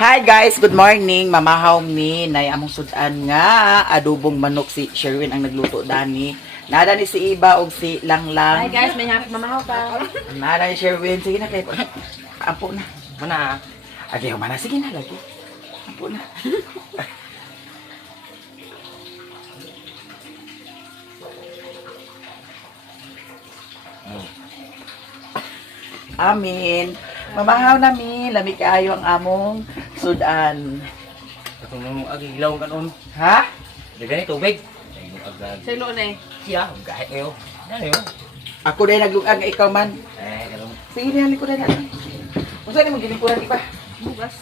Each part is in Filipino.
Hi guys, good morning. Mamahaw mi nay among sudan nga adobong manok si Sherwin ang nagluto dani. Nada ni si Iba og si Langlang. Hi guys, may hapit mamahaw ka. Nada ni Sherwin, sige na kay ampo na. Mana? Agi mana sige na lagi. Ampo na. Amin. Mamahaw nami, lami kaayo ang among sudan. Katong nung agilaw kanon. Ha? Dagani tubig. Ay mo agad. Sa ilo na eh. Siya, kahit ngayon. Ano yun? Ako din naglugag nga ikaw man. Kalong. Sige na, likudan na. Kung saan mo ginikuran iba? Bugas.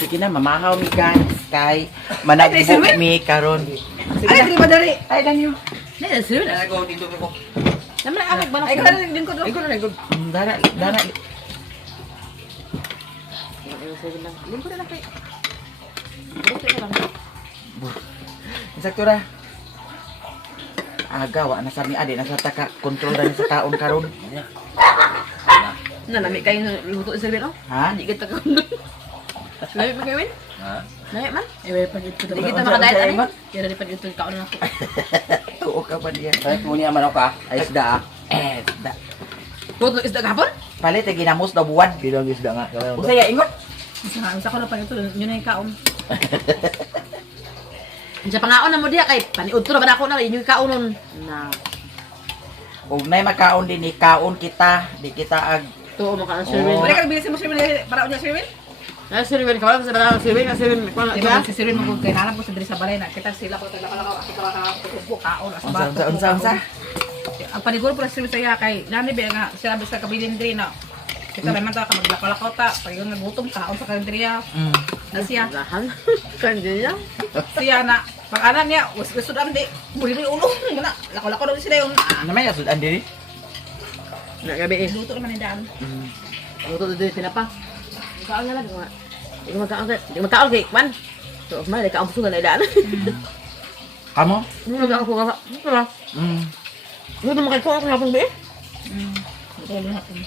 Sige na, mamahaw mi guys. Kay managbo mi karon. Sige Ay, na. di ba dari? Ay, danyo. Nay, sir na. Ako, dito ko. Naman ang akag ba na? Ay, Ay, ganun din ko do. Ay, ko na lang. Dara, dara. Din ko na lang kay. Dito na lang. Insakto ra. Agawa na sa mi ade, nasa taka control na sa taon karon. Na nami kayo luto sa no? Ha? Di kita ka. Lawi pa kayo? Ha? Lawi man? Eh, way pag ito. Di kita Unsa- makadayat unsa, ani. Iman? Kaya di pag ito kaon na ako. Oo ka pa diyan. Ay, kung niya manok ka, ay isda ah. Da. Luto isda gahapon? Palit ay ginamos daw buwan. Bilang isda nga. Usa ya ingon. Isa ko na pag ito, yun na yung kaon. Sa pangaon na mo diya kay paniud to na ba ako na inyo kaon nun. Na. Ug nay makaon din ni kaon kita, di kita ag Tuo mo ka na Sherwin. Oo. Wala ka bilhin mo Sherwin para unya Sherwin? Na Sherwin ka ba sa bala Sherwin na Sherwin ko na. Diba si Sherwin mo kay hanap ko sa diri sa balay na kita sila ko tagalakaw ako ka kaon sa bato. unsa. Ang paniguro po na Sherwin sa iya kay nani ba nga sila sa kabilin diri na. Kita naman ta ka maglakaw ta pag yung nagutom kaon sa kalendriya. Na siya. Lahan. Kanya. Siya na pag anan niya usod am di buli ulo na lakaw-lakaw daw sila yung Ano may sudan diri? Nagabi eh. luto naman ni daan. Luto dito pinapa. Kaon na lang nga. Hindi magkaon ka. Hindi magkaon kay Kwan. So, may ka ang pusugan na daan. Kamo? Ano na ako ka? Wala. Ano mo kay ko ako hapon ba eh?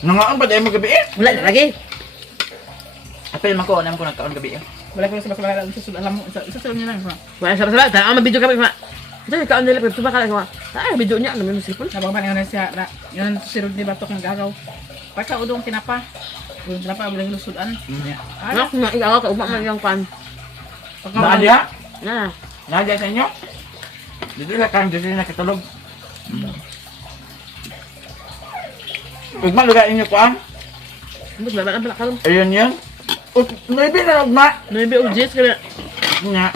Nangaan pa dahil mo gabi eh. Wala na lagi. Apel man ko, alam ko nagkaon gabi eh. Wala ko sa bakla susud alam mo susud niya lang ha. Wala sa sala. Ang mabidyo kami ma. Ito kaon nila pero tumakala ko. Ay, video niya ano may cellphone. Sabang man nga siya na yun sirod ni batok ng gagaw. Pagka udong tinapa. Udong tinapa bilang lusudan. Ano kung naigaw ka umak man yung Kwan. Nadia? Na. Nadia sa inyo? Dito na kang dito na katulog. Ugma lugar inyo ko ang? Mas baba na pala kalong. Ayun yan. Maybe na ugma. Maybe ujis ka. Nga.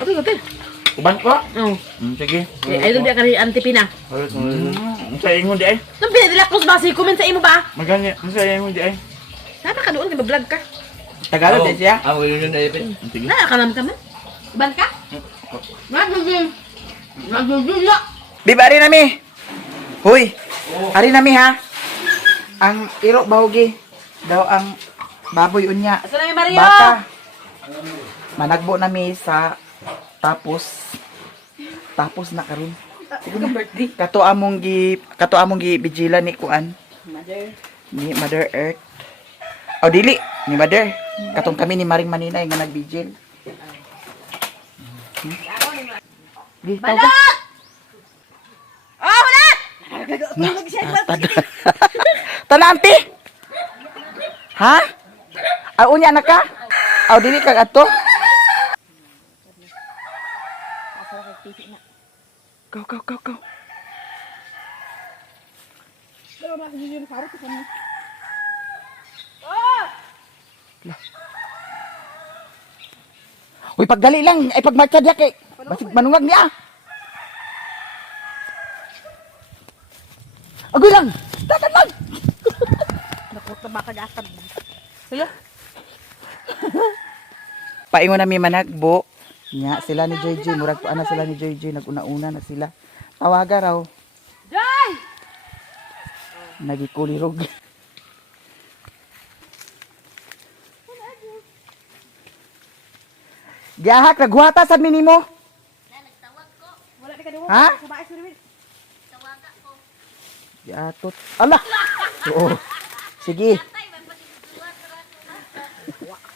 Ano ka tin? Uban ko? Oh. Sige. Ay doon dia kari antipina. Sa ingon di ay. Nang pinadila ko sa basi comment sa imo ba? Magani. Sa ingon di ay. Sapa ka doon kay vlog ka. Tagalog din siya. Ako yun na ipin. Sige. Na ka naman ka man. Ban ka? Nagugul. Nagugul ya. Biba rin nami. Huy. Ari nami ha. Ang iro bawgi. Daw ang baboy unya. Asa na yung Mario? Bata. Managbo nami sa tapos na karon. birthday. Kato among gi bijilan ni kuan Mother. ni Mother Earth. O dili ni Mother. Katong kami ni Maring Maninay nga nagbigil. Di tawag ka. Oh, wala! Tananti. Ha? Ay unya na ka? Aw dili kag ato? Go. Uy, pagdali lang. Ay, pagmarcha diya kay. Basig manungag niya. Agoy lang. Datan lang. Nakuta baka dasad. Paingon na mi managbo. Nya sila ni JJ. Murag pa na sila ni JJ. Naguna-una na sila. Tawaga raw. Jay! Nagikulirog. Gihak, naghuhata sa minimo. Wala di ka doon. Ha? Sa bahay Sherwin. Giatot. Allah. Oo. Sige.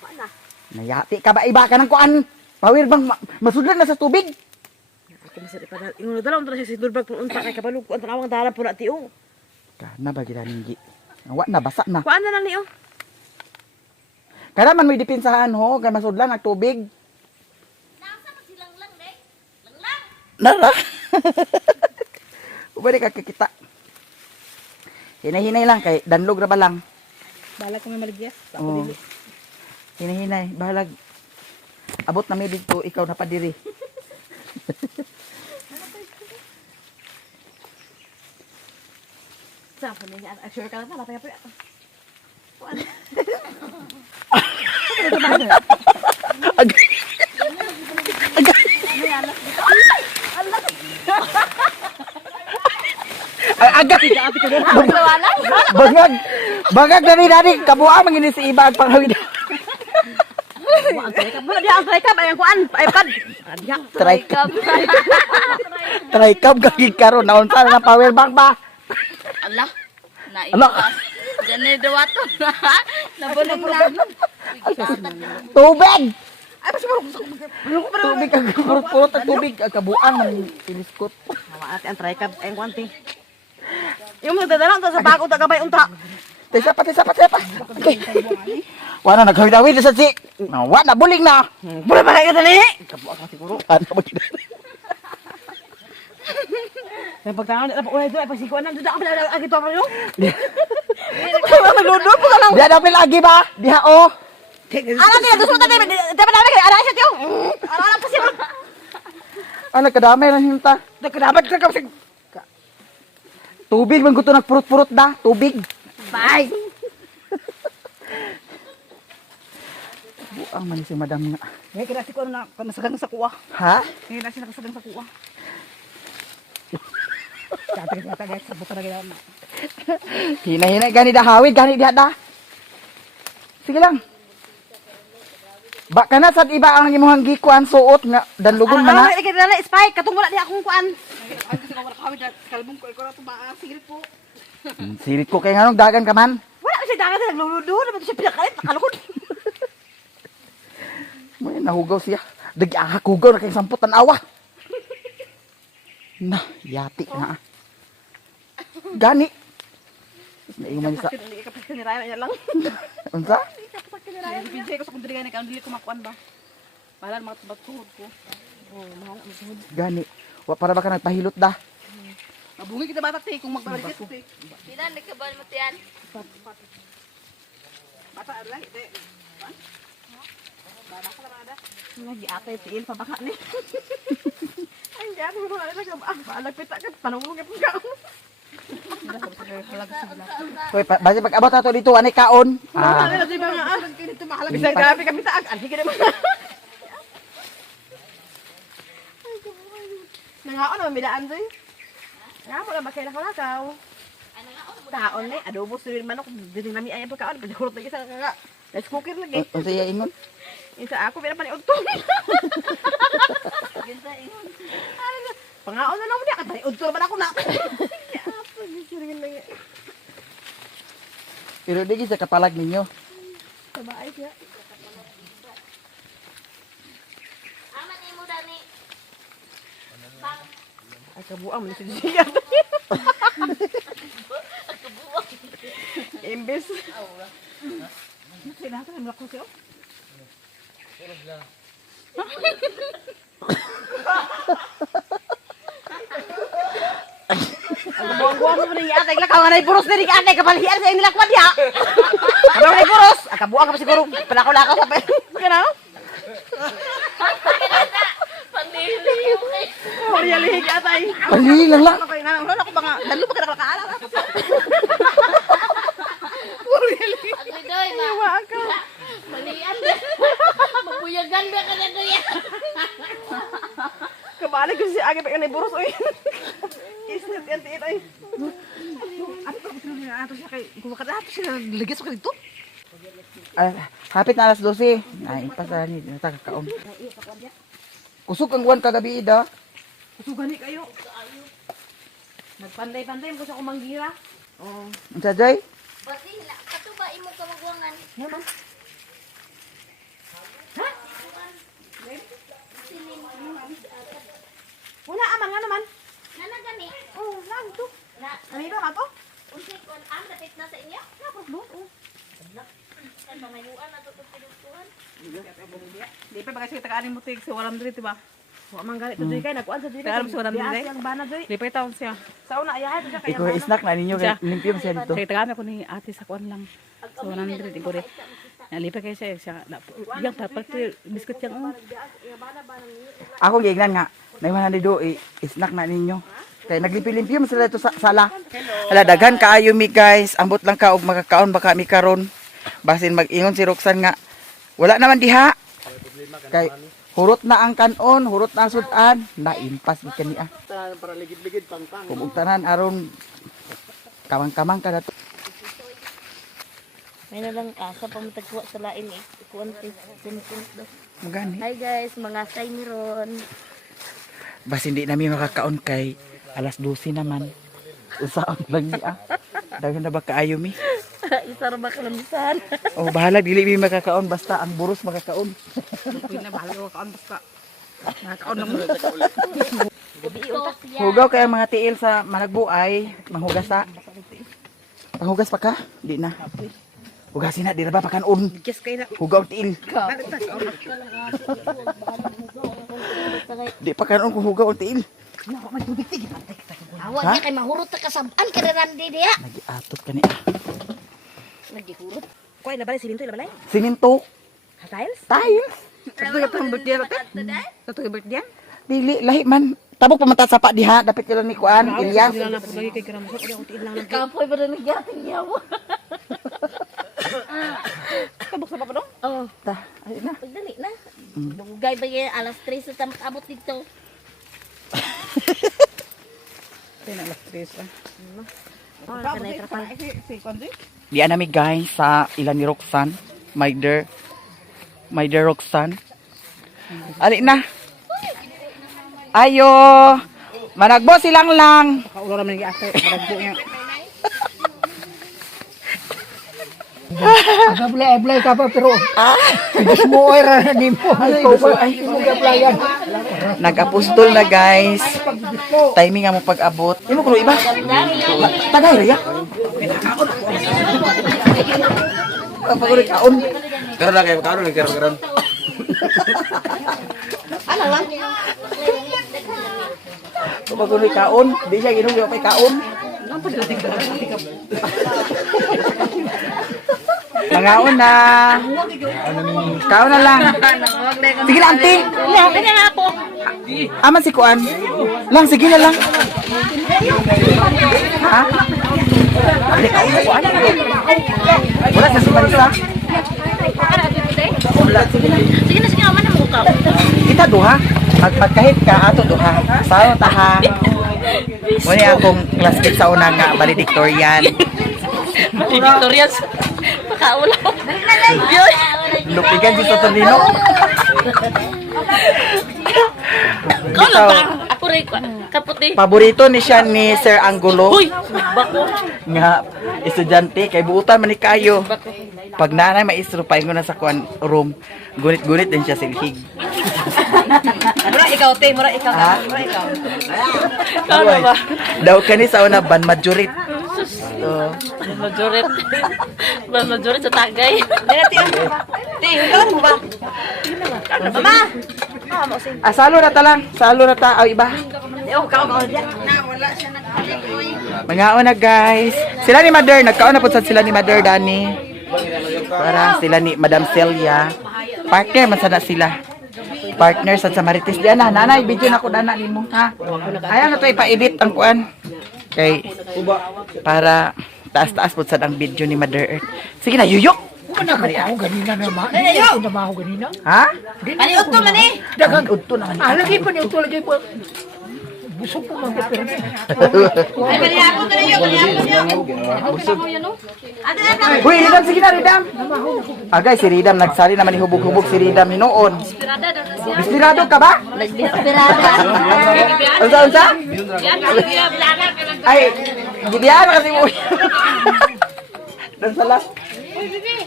Mana? Nayati ka ba iba ka ng kuan? Pawir bang masudlan na sa tubig? Ako masari pa na. Ingon na dalawang na siya si Durbag kung unta kay kabalog ko ang tanawang darap po na tiyo. Kana ba gila ninggi? Nawa na basa na. Kuan na lang niyo. Kada man may dipinsahan ho, kay masudlan ang tubig. Nara. Ubali ka kikita. Hinay-hinay lang kay danlog ra ba lang. Bala ko may maligyas. Oo. Hinay-hinay, bahalag. Abot na may dito, ikaw na pa diri. Sa pa niya. Sure ka na pa pa. Kuan. Agay. Agay. Agay. Bangag. Bangag na ni kabuang mangini si iba ang panghawid. Ang try ka. Wala diha ang try ka ba yung kuan? iPad. Diha. Try ka. Try ka gagig karon naon sa na power bank ba? Allah, Ala. naipas. Diyan na dawaton. Nabunog na. Tubig. Ay tubig ang purot ang tubig ang kabuang man iniskot. Hawa ate ang try ka. Ay kuan ti. Yung magdadala unta sa bago ta gabay unta. Tesa pa. Okay. Wala naghawid-hawid sa si. Nawa na buling na. Wala ba ka dali? Kabuak ka siguro. Ano ba gina? May pagtangaw na ulay do ay pasikuan nang duda ka pala agi to pa yo. Nagludod po ka lang. Diha na lagi ba? Diha o. Ala ni duso ta tabi tabi kay ala siya tiyo. Ala pa siya. Ano kadamay lang hinta. Nagkadamat ka kasi. Tubig man gusto nagpurot-purot da. Tubig. Bye. Buang man si madam nga. May kira si ko na nasagang sa kuwa. Ha? May kira si nakasagang sa kuwa. Dati ka guys, sabot na gila na. Hinay-hinay gani da hawid gani diha da. Sige lang. Ba kana sad iba ang imong gikuan suot nga danlugon man na. Ala kay dala spike katong wala di akong kuan. Ay, kasi ko wala kawid kalbong ko ikaw na to ba sigil po. Sirit ko kay nganong dagan ka man. Wala kasi dagat sa nagluludo naman siya pinakalit nakalukod. May nahugaw siya. Dagi hugaw na kay samput tanawa. Na, yati na. Gani. Naiman sa Hindi ka pa kinirayan niya lang. unsa? Pinjay ko sa kundirigan ni dili ko makuan ba. Bahala mga tuhod ko. Oh, mahal ang tuhod. Gani. Wa para ba ka nagpahilot da? Mabungi kita bata te kung magbalik te. Pila nagkabal mo tiyan. Bata lang te. Bata ka lang ada. Lagi atay tiil pa baka ni. Ay, yan mo na lang ba. Balag pita ka panulong ka pagka. Hoy, base pag abot ato dito anay kaon. Ah, Ah, di ba nga kinito mahalaga. Bisan grabe kami taag. Ani ka naman. Nangaon naman midaan doy. Nga mo na ba kay nakalakaw? Kaon ni adobo siril manok dining nami ay pagkaon pagkurot lagi sa kaka. Rice cooker lagi. unsa iya ingon? Isa ako pila pa ni udtong. Pangaon na lang mo diya katay udtong man ako na. Pero di sa kapalag ninyo. Sabay siya. Aman ni mo dani. Ay kabuang mo si Gia. Imbes. Sila ka naman ako siya. Ang buang-buang mo ni atay lakaw nga nay buros diri atay kapalhian sa inila kwad ya. Ano nay buros? Akabuang ka pa siguro. Palakaw-lakaw sa pa. Kana? Pandili okay. Oh, realig atay. Ali lang lang. Ano kayo na? Ano ko ba nga? Dalo pa ka nakakaala. Agli doy na. Malian. Mabuyagan ba ka na doy? Kabalik ko si Agi pa kanay buros oy. Isn't yan tiit ay. Ano ka gusto niya ato siya kay kumakat ato siya ligis ko dito. Hapit na alas 12. Ay, ipasa ni nakakaon. Kusog ang buwan kagabi da. Sugani kayo. Nagpanday-panday ko sa kumanggira. Oh. Unsa joy? Basi la katuba imo kamagwangan. Di pa bagay sa tagaan mo tig sa walang diri ba? Wa man gali to kay nakuan sa diri. Tagaan mo sa walang diri. Ang bana diri. Di pa taon siya. Sa una ayahay siya kay. Ikaw snack na ninyo Siya. limpyo siya dito. Sa tagaan ko ni ate sa kuan lang. Sa walang diri di ko rin. Nalipa kayo siya. Yang papal biskut yang Ako gignan nga. May man do snack na ninyo. Kay naglimpyo mo sila dito sa sala. Hala daghan kaayo mi guys. Ambot lang ka og makakaon baka mi karon. Basin mag-ingon si Roxanne nga wala naman diha. Kay hurot na ang kanon, hurot na ang sudan, naimpas mi kaniya. Para ligid-ligid pang-pang. Kumugtanan aron kamang-kamang ka na to. May na lang asa pa matagwa sa lain eh. Kuwan sinipinit daw. Magani. Hi guys, mga shiny ron. Bas hindi namin makakaon kay alas 12 naman. Usaon lang niya. Daghan na ba kaayo mi? Isa ra ba kalamisan? Oh, bahala dili mi makakaon basta ang buros makakaon. na bahala ko kaon basta. Nakakaon lang mo. Hugaw kay ang mga tiil sa managbuay, manghugas sa. Panghugas pa ka? Di na. Hugasin na, di na ba pakanon? Kiss kay na. Hugaw tiil. Di pa kanon kung hugaw tiil. Awa Ha? niya kay mahurot ta kasabaan ka na randi diya. Nagiatot ka niya. Nagihurot. Kuy na balay silinto na balay. Siminto. Tiles? Tiles. Sa tuyo pang birthday ate. Sa tuyo birthday. Dili, lahi man. Tabok pa mata sapa diha. Dapat kailan ni Kuan, Ilyas. Sila na po lagi kay karam. Kapoy ba na nagyating yawa? Tabok sa papa dong. Oh, Ta, ayun na. pagdali na. Dugay ba yan alas 3 sa tamat abot dito. Kaya na alas 3 ah. Oh, kanay trapal. Si Kwanzi. Diyan namin guys sa ilan ni Roxanne. My dear Roxanne. Ali na. Ayo. Managbo silang lang. Kaulora man gi ate. Baragbo niya. Apply ka pa pero gusto mo era na din mo. Ay, applyan. Nag-apostol na guys. Timing nga mo pag-abot. Imo kuno iba. Tagay ra ya. Pagod kaon. Karon na kayo, karon. Pagod kaon. Di siya ginuyo pa kaon. Mangaon na. Kaon na lang. Sige lang, auntie. Kanya na po. Aman si Kuan. Lang, sige na lang. Ha? Ay, kaon na Kuan. Wala sa si Marisa. Sige na, sige naman ang mukha. Kita duha. Magpagkahit ka, ato duha. Sao ta ha? Muna akong classmate sa una nga, valedictorian. Victoria's. Pakaulaw. Lupigan si Saturnino. Kau lang ba? Ako rin, kaputi. Paborito ni siya ni Sir Angulo. Uy, bako. Nga estudyante kay buutan man ni kayo. Pag nanay maestro pa na sa kuan room, gunit-gunit din siya silhig. Mura ikaw te, mura ikaw. Ha? Mura ikaw. Kau na ba? Daw kani sa una ban majorit. Majorit. Majorit sa tagay. Dili ti. Ti, ikaw mo ba? Mama. Ah, mo sing. Salo na ta lang. Salo na ta. Aw iba. Oh, kaon dia. Mangaon na guys. Sila ni Mother. Nagkaon na po sa sila ni Mother Dani. Para sila ni Madam Celia. Partner man sana sila. Partner sa Marites. Diyan na. Nanay, video na ko dana nimo. Ha? Ayaw na to ipa-edit ang kuan. Kay para taas-taas po sa ang video ni Mother Earth. Sige na, yuyok. Ako ganina naman. Ako ganina. Ha? Ani utto man eh. Dagan udto na. Lagi pa niyo lagi po. Busog po mga pero. Ay bali ako to niyo, bali ako niyo. Uy, Ridam, sige na, Ridam. Agay, si Ridam, nagsali naman ihubog-hubog si Ridam ni noon. Bistirado ka ba? Nagbisperada. Unsa? Ay, gibiyan kasi mo. Dan salah.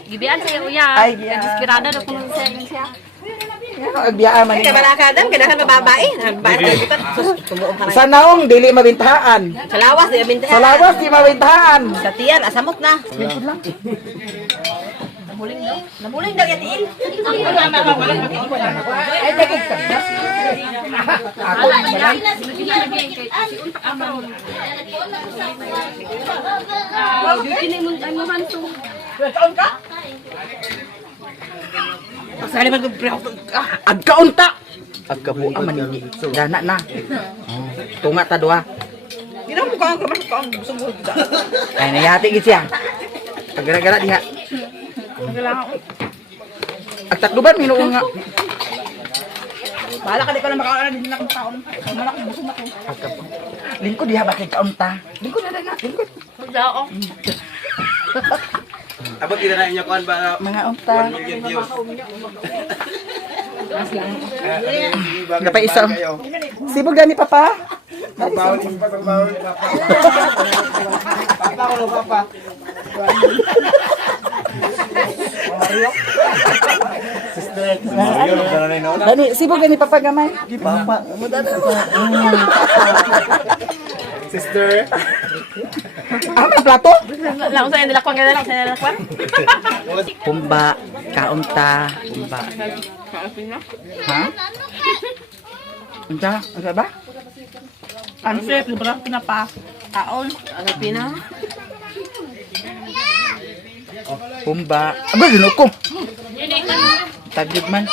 Gibian saya uya. Ay, giya. Nagbisperada na kung siya. Agbiyaan man. Kay balakadam kailangan mababae. Babae kita. Sa naong dili mabintahan. Sa lawas di minta. Sa lawas di mabintahan. Sa tiyan asamot na. Namuling daw yatiin. Ay, dagig ka. Pasali man agkaunta. Agkabuang manini. Dana na. Tunga ta duha. Gina mo ka ang sungod. Ay nayati gid siya. Pagara-gara diha. Agtakduban minuo nga. Bahala ka di ko na makaon din na kaon. Malaki busog ako. Lingkod diha bakit kaunta. Lingkod na na. Lingkod. Abot kita na inyo kuan ba Mga unta. 1 million views. Napay isa. Sibog gani papa. Bawal pa bawal papa. Papa ko no papa. Sister, ayun na na no. Dani sibog gani papa gamay. Di papa. Sister. Ah, may plato. Lang sa nila kwan lang sa nila kwan. Pumba, kaunta, pumba. Ha? Unta, ano ba? Ang safe, librang pinapa. Kaon. Ang pina. Pumba. Aba, gino ko. Tagyod man.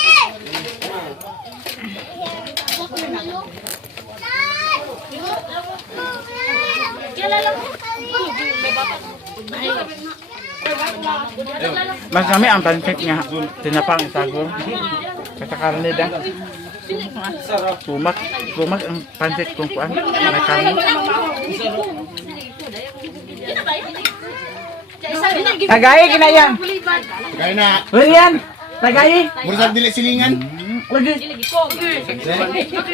Mas kami ang pancake niya. Tinapang isagol. Kata karne dah. Tumak ang pancake kung kuan. May karne. Tagay, ginayang. Kaya na. Hurian. Tagay. Murag dili silingan.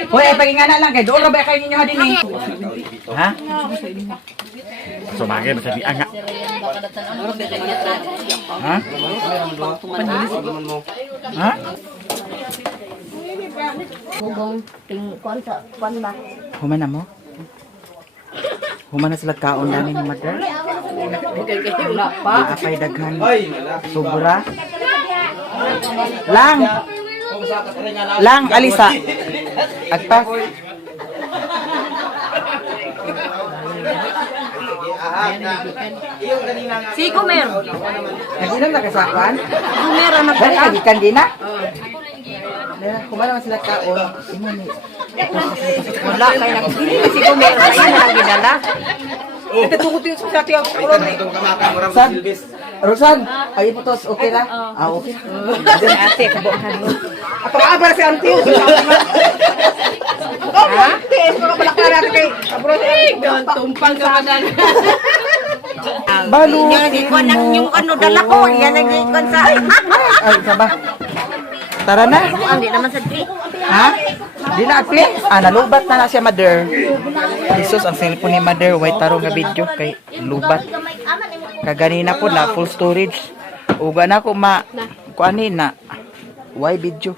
Hoy, ay pagingana lang kay doon ra ba kay ninyo din eh. Ha? Sumagay ba sa di anga? Ha? Ha? Human na mo? Human na sila kaon namin ni mother? Apay daghan. Sobra. Lang. Lang, alisa. Agpa. Si Kumer. Naginom na kasakuan? Kumer ang Dali, nagikan din na? Kumala man sila kaon. Imo ni. wala kay nagdili si Kumer ay nang gidala. Ito tukot yung sa tiyaw. Itong kamakang murag San? silbis. Rosan, ay po tos, okay na? Ah, okay. Ate kabukan mo. Ato ka para si Auntie. Ha? Mga balakla natin kay abro. Tumpang ka madan. Balo. Yan ikuan ang yung ano dala ko. Yan ang ikuan sa. Ay, saba. Tara na. Hindi naman sa tree. Ha? Di na apli? Ah, nalubat na siya, mother. Jesus, ang cellphone ni mother. White taro nga video kay lubat. Kaganina po na full storage. Uga na ko kuanin na. Why video?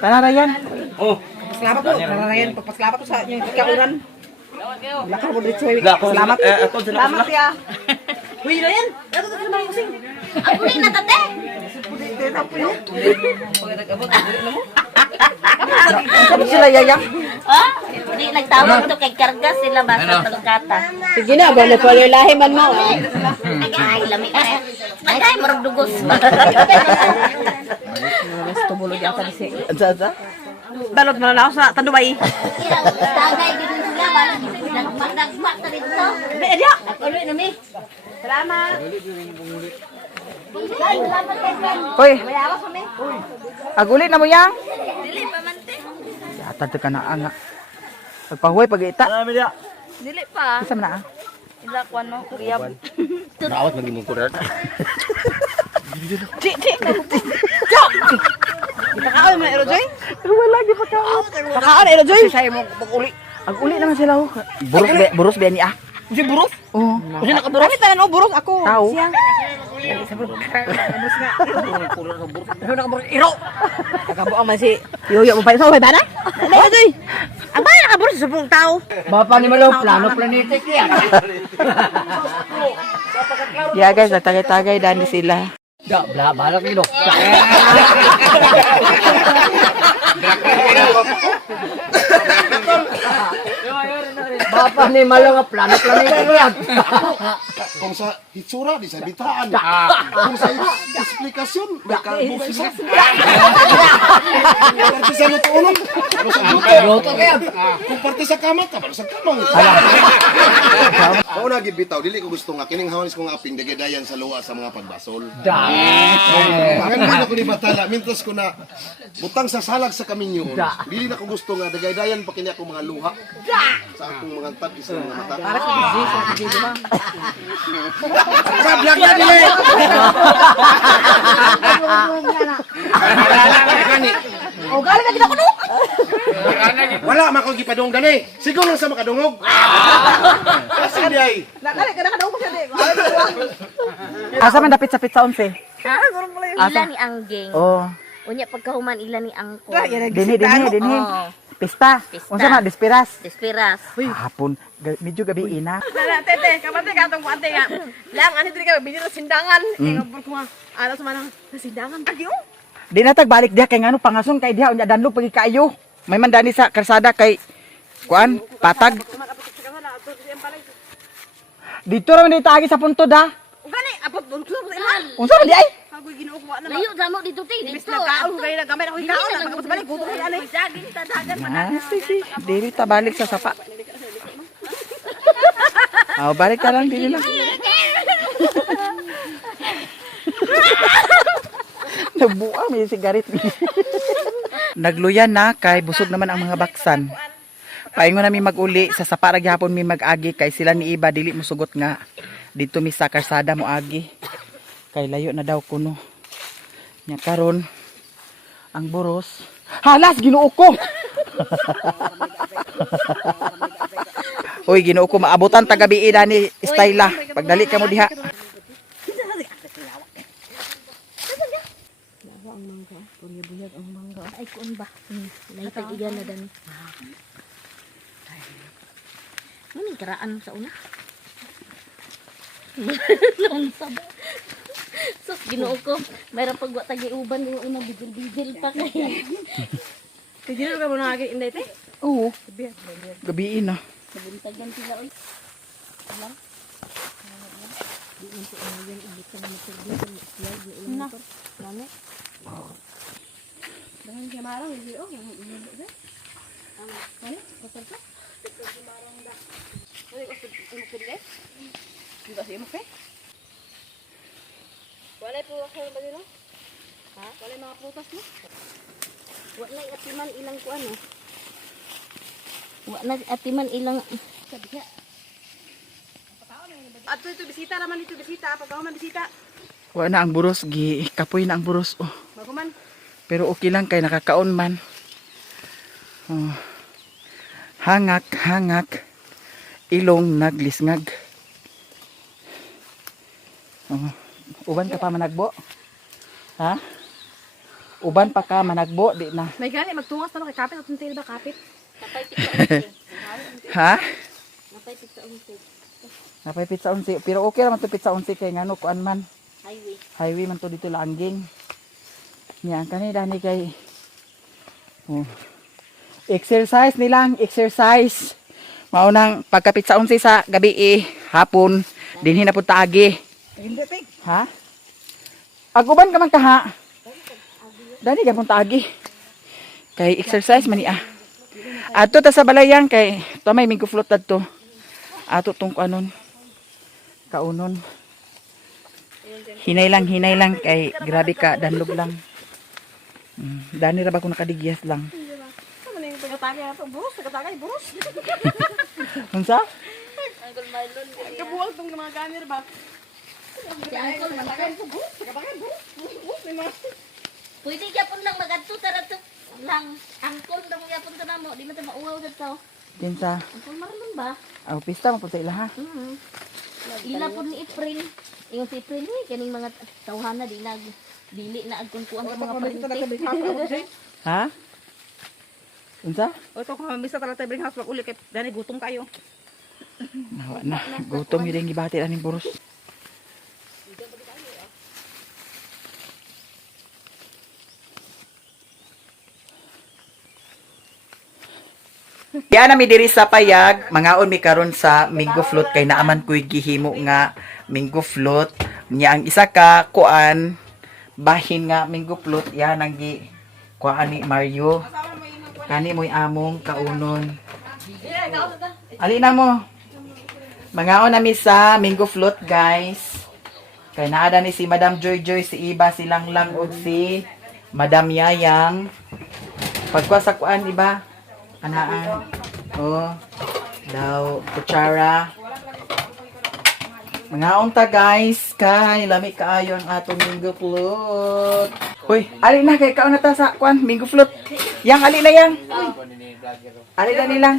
Tanara yan. Oh, Salamat po. Narayan. Pagpasalamat ko sa inyong ikauran. Lakaw mo dito. salamat. Ato Salamat ya. Uy, na yan. Ito to sa mga sing. Ang puling na tate. Sabi sila yayang. Ha? Hindi nagtawag to kay karga sila basta tagkata. Sige na, bala pala lahi man mo. Ay, lami. Ay, marag dugos. Gusto bulo di ako kasi. Ansa? Balot mo na ako sa Tandubay. Tagay din sila bala nagmagdagma ta dito. Dia. Ulit na mi. Salamat. Hoy, Bayawa sa mi. agulit na mo yang. Dili pa man te. Yata ka na anga. Pagpahuay pag-ita. Dili pa. Isa man na. Ila kwan mo, riyab. Rawat lagi mo kurat. Kakaon mo na Erojoy? Wala lagi pa ka. Kakaon na Erojoy? Say mo pag-uli. Ag-uli naman sila ho. Buros ba ni ah? Si Buros? Oo. Kasi nakaburos? Kami tanan o Buros ako. Tao. Iro! Nakabuang man si Yoyo mo pa ito. May bana? Erojoy! Ang bana nakaburos sa buong tao. Bapa ni Malo, plano planetik yan. Yeah guys, nagtagay-tagay dani sila. Da, balak ni dok. Bapa ni malang nga plano yan. Kung sa hitsura, di sa bitaan. Kung sa eksplikasyon, may kabuhay sa. Kung parte sa luto-ulo, ano sa luto? Kung parte sa kamang, kabalo sa kamang. Kung nagibitaw, dili ko gusto nga, kining hawanis ko nga aping dagadayan sa luwa sa mga pagbasol. Pangan mo na ko ni Batala, mintas ko na butang sa salag sa kaminyo. Dili na ko gusto nga, dagadayan pa kini ako mga luha. Sa akong mga tabis sa mga mata. Para sa busy, sa busy ba? Kablag na dili! O, galing ka ginakunok. Wala, makong gipadong gani. Siguro sa makadungog. Kasi di ay. Galing ka nakadaw ko siya, di. Asa man dapit sa pizza 11? Ila ni Angging. Oh, Unya pagkahuman ila ni Angko. dinhi. Oo. Pista. Pista. Unsa man Despiras? Despiras. Hapon, medyo gabi ina. Tete, kapatid ka itong kuante nga. Lang, ano dito ka, binili na sindangan. Ingabor ko nga, ano sa manang, sindangan pa diyo. Di na tagbalik diha kay ngano pangason kay diha unya danlog pagi kaayo. May mandani sa karsada kay kuan patag. Dito ra man dito agi sa punto da. Ugani, apot, bunso sa iman. Unsa man di ay? Ako'y ginuukuha na ba? Layo damo dito ti Imbis dito. na kaon, kaya nagamay ako yung kaon. Pagkapos balik, gusto ko yan eh. Jagin tadagan Ah, sige. Dili ta balik sa sapa. Aw, balik ta lang dili lang. Nabuang may sigaret. Nagluyan na kay busog naman ang mga baksan. Paingon na mi maguli sa sapa ra gyapon mi mag-agi kay sila ni iba dili mo sugot nga dito mi sa karsada mo agi. Kay layo na daw kuno. Nya karon ang buros. Halas Ginoo ko. Hoy Ginoo ko maabutan tagabi ida ni Styla. Pagdali ka mo diha. Ay kuan ba? Naitag igan na dani. Ano karaan sa una? Nonsa ba? Sus, Ginoo ko. Mayroon pagwa tagi-uban yung una bigil-bigil pa kay. Tigil ka mo na agad, hindi te? Oo. Gabi na. Nabuntagan sila oy. Dengan kemarang, hindi oh. Wala po ako ba dito? Ha? Wala mga prutas mo? Wala atiman ilang ko ano. Wala atiman ilang sabiha. At ito bisita naman ito bisita. Pagkahuman bisita. Wa na ang buros gi kapoy na ang buros oh. Baguman. Pero okay lang kay nakakaon man. Oh. Hangak. Ilong naglisngag. Oh. Uban ka pa managbo? Ha? Uban pa ka managbo, di na. May gani, magtungas na kay kapit. At tuntil ba kapit? Napay pizza Ha? Napay pizza unti. Napay pizza unsi. Pero okay naman to pizza unsi kay ngano kuan man. Highway. Highway man to dito Laangging. Nya kani dani kay oh. Exercise nilang, exercise. Maunang pagka pizza unsi sa gabi hapon dinhi na pud taagi. Hindi, te. Ha? Aguban ka man ka ha? Dani ka pun taagi. Kay exercise man niya. Ato ta sa balayan kay tamay mig float adto. Ato tong kanon. Kaunon. Hinay lang kay grabe ka danlog lang. Dani ra ba ko nakadigyas lang. Ano na yung tagatagay na ito? Burus, tagatagay, burus. Unsa? Uncle Marlon. Kabuwag itong mga gamir ba? Si Uncle Tagatagay, burus, tagatagay, burus. Burus, may mga... pwede gyapon lang magadto tara to. Lang angkol damo gyapon ta namo, di man ta mauwaw dito. Kinsa? Uncle Marlon ba? Aw pista mo pud sa ila ha. Ila po ni April. Yung si April ni kaning mga tawhana di nag dili na agkon kuan sa mga palintik. Ha? Unsa? O ito, kung mamisa talaga tayo bring house, pag uli kay Dani, gutom kayo. Nawa na. Gutom yun yung gibati aning buros. Yan mi diri sa payag, mangaon mi karon sa mango float kay naaman ko'y gihimo nga mango float. Nya ang isa ka kuan bahin nga mango float yan ang gi kuan ni Mario. Kani mo'y among kaunon. Ali na mo. Mangaon nami sa mango float, guys. Kay naada ni si Madam Joy Joy, si Iba, si Lang Lang ug si Madam Yayang. Pagkuha sa kuan iba. Anaan. Oh. Daw kutsara. Mangaon ta, guys. Kay lami kaayo ang atong mango float. Hoy, ali na kay kaon na ta sa kuan mango float. Yang ali na yang. Ali na nilang.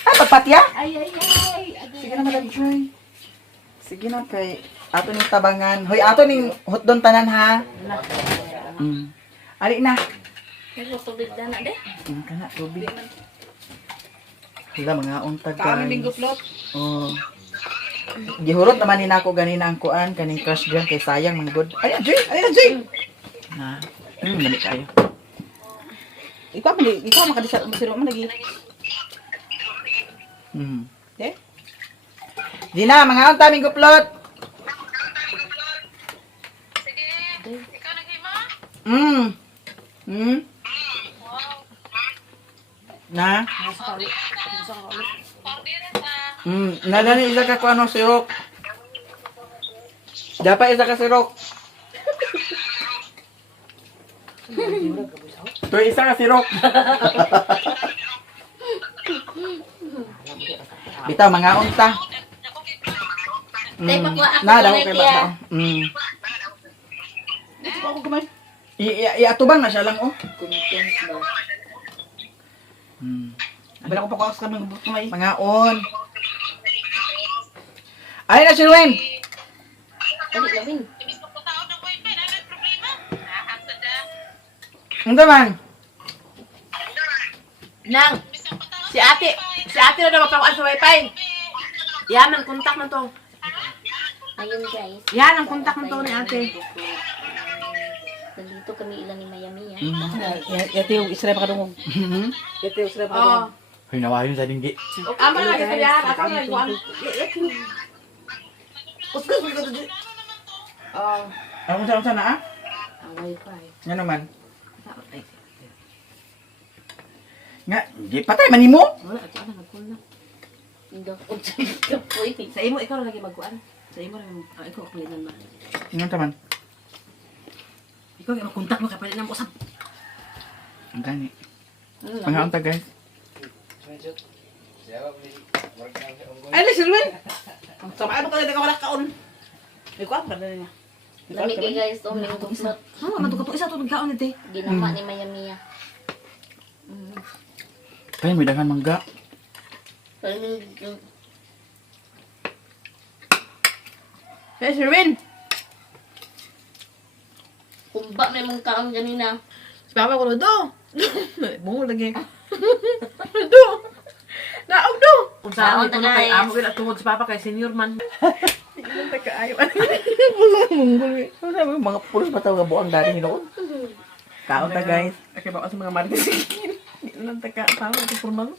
Ah, pagpatya? Ay. Sige na, Madam Joy. Sige na, kay ato ning tabangan. Hoy, ato ning hotdon tanan, ha? Ali na. Pero tubig na de. Kana, tubig. Hala, mga untag, Kami guys. bingo float. Oh. Gihurot naman ni nako ganina ang kuan, kaning crush gun, kay sayang, man good. Ay, Joy! Ay, Joy! Na, dali kayo. Ikaw makadisa siro man lagi. Eh? Di na, mga unta, mingo plot. Na? Nadani isa ka kung ano sirok. Dapat isa ka sirok. Pero isa ka sirok. Bitaw, mga unta. Tay pakwa ako Na, daw ulit, kay ya. bata. Iatubang na siya lang, oh. Bala ko pa ko sa kamay. Mga on. Ay na, Sherwin! Dali lawin. Ano man? Nang, si ate na daw magpakuan sa wifi. Yan ang kontak man to. Ayun guys. Yan ang kontak man to ni ate. Nandito kami ilan ni Miami ya. Yati yung Israel pa kadungog. Yati yung Israel pa kadungog. Ay, nawahin sa dinggi. Ama na kita yan. Ako na kuan. Kuskus mo dito. Ano sa na, ah? Ang wifi. Nga naman. Nga, di patay, manimo? Wala, at ano nagkuan na. Indo ko dito po eh. Sa imo ikaw lagi magkuan. Sa imo lang ikaw kulinan ba. Ano taman? Ikaw yung kontak mo kapalit nang usap. Ang gani. Mga unta, guys. Ay, na Sherwin. Sama ano ka na wala kaon. Ikaw pa na niya. Lamig eh guys, to mingo float. Ha, matuka to isa to nagkaon ite. Ginama ni Miami ya. Kaya may dagan mangga. Hey, Sherwin. Kumba may mong kaon ganina. Si Papa ko do. Bungo lagi. Do. Naog do. Kung saan ito na kay amo ila tungod si Papa kay senior man. Mga pulos ba tawag buang dari hinoon? Kaon ta, guys. Okay, bawa sa mga marites. Hindi lang taka tama ito formal.